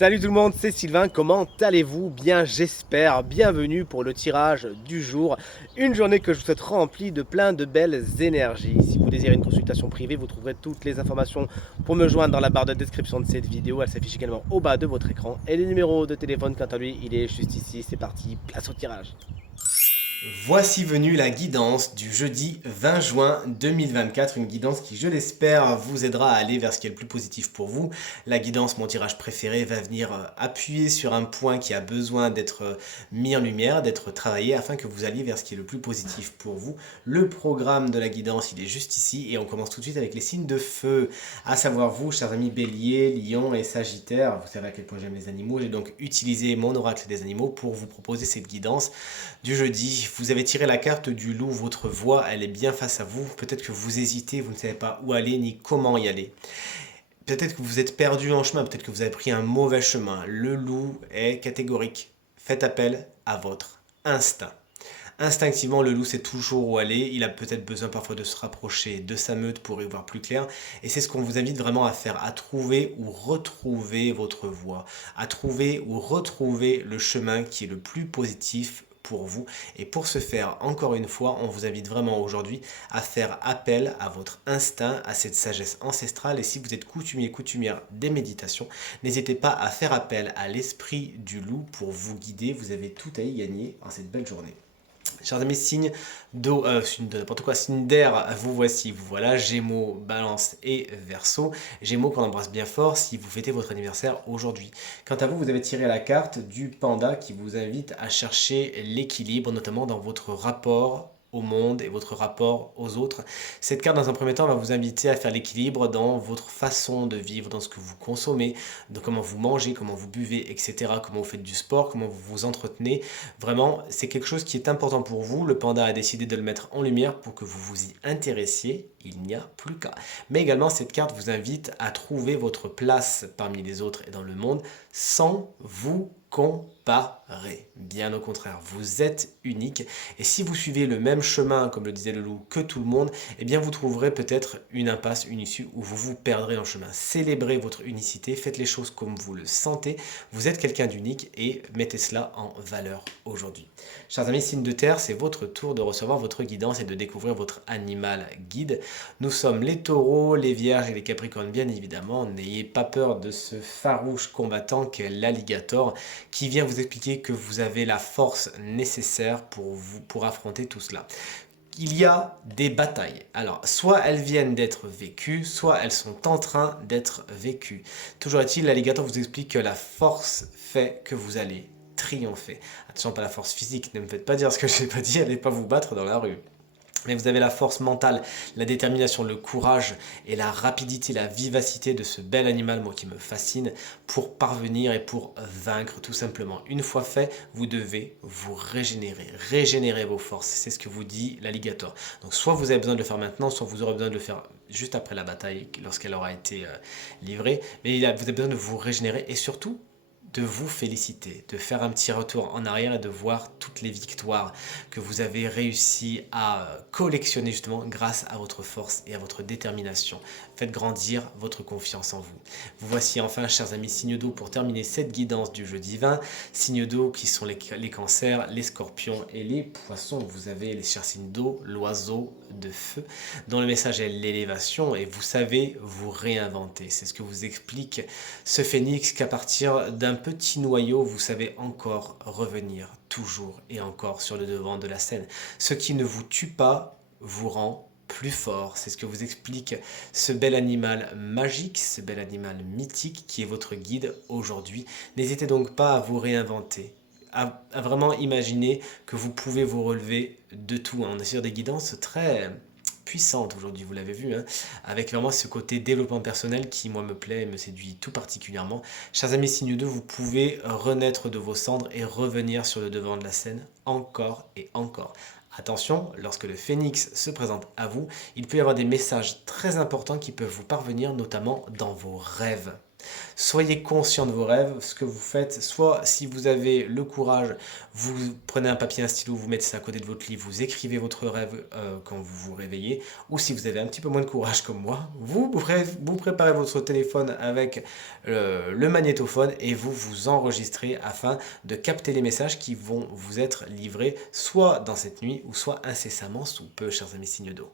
Salut tout le monde, c'est Sylvain, comment allez-vous? Bien j'espère, bienvenue pour le tirage du jour, une journée que je vous souhaite remplie de plein de belles énergies. Si vous désirez une consultation privée, vous trouverez toutes les informations pour me joindre dans la barre de description de cette vidéo, elle s'affiche également au bas de votre écran. Et le numéro de téléphone quant à lui, il est juste ici, c'est parti, place au tirage. Voici venue la guidance du jeudi 20 juin 2024, une guidance qui, je l'espère, vous aidera à aller vers ce qui est le plus positif pour vous. La guidance, mon tirage préféré, va venir appuyer sur un point qui a besoin d'être mis en lumière, d'être travaillé afin que vous alliez vers ce qui est le plus positif pour vous. Le programme de la guidance, il est juste ici et on commence tout de suite avec les signes de feu, à savoir vous, chers amis Bélier, Lion et Sagittaire. Vous savez à quel point j'aime les animaux, j'ai donc utilisé mon oracle des animaux pour vous proposer cette guidance du jeudi. Vous avez tiré la carte du loup, votre voie, elle est bien face à vous. Peut-être que vous hésitez, vous ne savez pas où aller ni comment y aller. Peut-être que vous êtes perdu en chemin, peut-être que vous avez pris un mauvais chemin. Le loup est catégorique. Faites appel à votre instinct. Instinctivement, le loup sait toujours où aller. Il a peut-être besoin parfois de se rapprocher de sa meute pour y voir plus clair. Et c'est ce qu'on vous invite vraiment à faire, à trouver ou retrouver votre voie, à trouver ou retrouver le chemin qui est le plus positif pour vous. Et pour ce faire, encore une fois, on vous invite vraiment aujourd'hui à faire appel à votre instinct, à cette sagesse ancestrale. Et si vous êtes coutumier, coutumière des méditations, n'hésitez pas à faire appel à l'esprit du loup pour vous guider. Vous avez tout à y gagner en cette belle journée. Chers amis, signe d'eau, signe de n'importe quoi, signe d'air, vous voici, vous voilà, Gémeaux, Balance et Verseau. Gémeaux qu'on embrasse bien fort si vous fêtez votre anniversaire aujourd'hui. Quant à vous, vous avez tiré la carte du panda qui vous invite à chercher l'équilibre, notamment dans votre rapport au monde et votre rapport aux autres. Cette carte, dans un premier temps, va vous inviter à faire l'équilibre dans votre façon de vivre, dans ce que vous consommez, dans comment vous mangez, comment vous buvez, etc., comment vous faites du sport, comment vous vous entretenez. Vraiment, c'est quelque chose qui est important pour vous. Le panda a décidé de le mettre en lumière pour que vous vous y intéressiez. Il n'y a plus qu'à. Mais également, cette carte vous invite à trouver votre place parmi les autres et dans le monde sans vous comparer. Bien au contraire, vous êtes unique. Et si vous suivez le même chemin, comme le disait le loup, que tout le monde, eh bien vous trouverez peut-être une impasse, une issue où vous vous perdrez en chemin. Célébrez votre unicité, faites les choses comme vous le sentez. Vous êtes quelqu'un d'unique et mettez cela en valeur aujourd'hui. Chers amis, signe de terre, c'est votre tour de recevoir votre guidance et de découvrir votre animal guide. Nous sommes les taureaux, les vierges et les capricornes, bien évidemment. N'ayez pas peur de ce farouche combattant qu'est l'alligator qui vient vous expliquer que vous avez la force nécessaire pour affronter tout cela. Il y a des batailles. Alors, soit elles viennent d'être vécues, soit elles sont en train d'être vécues. Toujours est-il, l'alligator vous explique que la force fait que vous allez triompher. Attention, pas la force physique, ne me faites pas dire ce que je n'ai pas dit, allez pas vous battre dans la rue. Mais vous avez la force mentale, la détermination, le courage et la rapidité, la vivacité de ce bel animal, moi qui me fascine, pour parvenir et pour vaincre tout simplement. Une fois fait, vous devez vous régénérer vos forces. C'est ce que vous dit l'alligator. Donc soit vous avez besoin de le faire maintenant, soit vous aurez besoin de le faire juste après la bataille, lorsqu'elle aura été livrée. Mais vous avez besoin de vous régénérer et surtout de vous féliciter, de faire un petit retour en arrière et de voir toutes les victoires que vous avez réussi à collectionner justement grâce à votre force et à votre détermination. Faites grandir votre confiance en vous. Vous voici enfin, chers amis, signes d'eau pour terminer cette guidance du jeu divin. Signes d'eau qui sont les cancers, les scorpions et les poissons. Vous avez les chers signes d'eau, l'oiseau de feu, dont le message est l'élévation et vous savez vous réinventer. C'est ce que vous explique ce phénix qu'à partir d'un petit noyau, vous savez encore revenir toujours et encore sur le devant de la scène. Ce qui ne vous tue pas vous rend plus fort. C'est ce que vous explique ce bel animal magique, ce bel animal mythique qui est votre guide aujourd'hui. N'hésitez donc pas à vous réinventer, à vraiment imaginer que vous pouvez vous relever de tout. On est sur des guidances très puissante aujourd'hui, vous l'avez vu, hein, avec vraiment ce côté développement personnel qui, moi, me plaît et me séduit tout particulièrement. Chers amis signe 2, vous pouvez renaître de vos cendres et revenir sur le devant de la scène encore et encore. Attention, lorsque le phénix se présente à vous, il peut y avoir des messages très importants qui peuvent vous parvenir, notamment dans vos rêves. Soyez conscient de vos rêves, ce que vous faites, soit si vous avez le courage, vous prenez un papier, un stylo, vous mettez ça à côté de votre lit, vous écrivez votre rêve quand vous vous réveillez, ou si vous avez un petit peu moins de courage comme moi, vous préparez votre téléphone avec le magnétophone et vous vous enregistrez afin de capter les messages qui vont vous être livrés soit dans cette nuit ou soit incessamment sous peu, chers amis signes d'eau.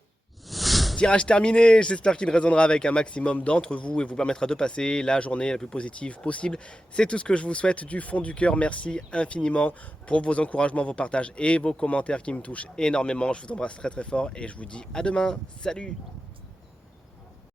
Tirage terminé, j'espère qu'il résonnera avec un maximum d'entre vous et vous permettra de passer la journée la plus positive possible. C'est tout ce que je vous souhaite du fond du cœur. Merci infiniment pour vos encouragements, vos partages et vos commentaires qui me touchent énormément. Je vous embrasse très très fort et je vous dis à demain. Salut!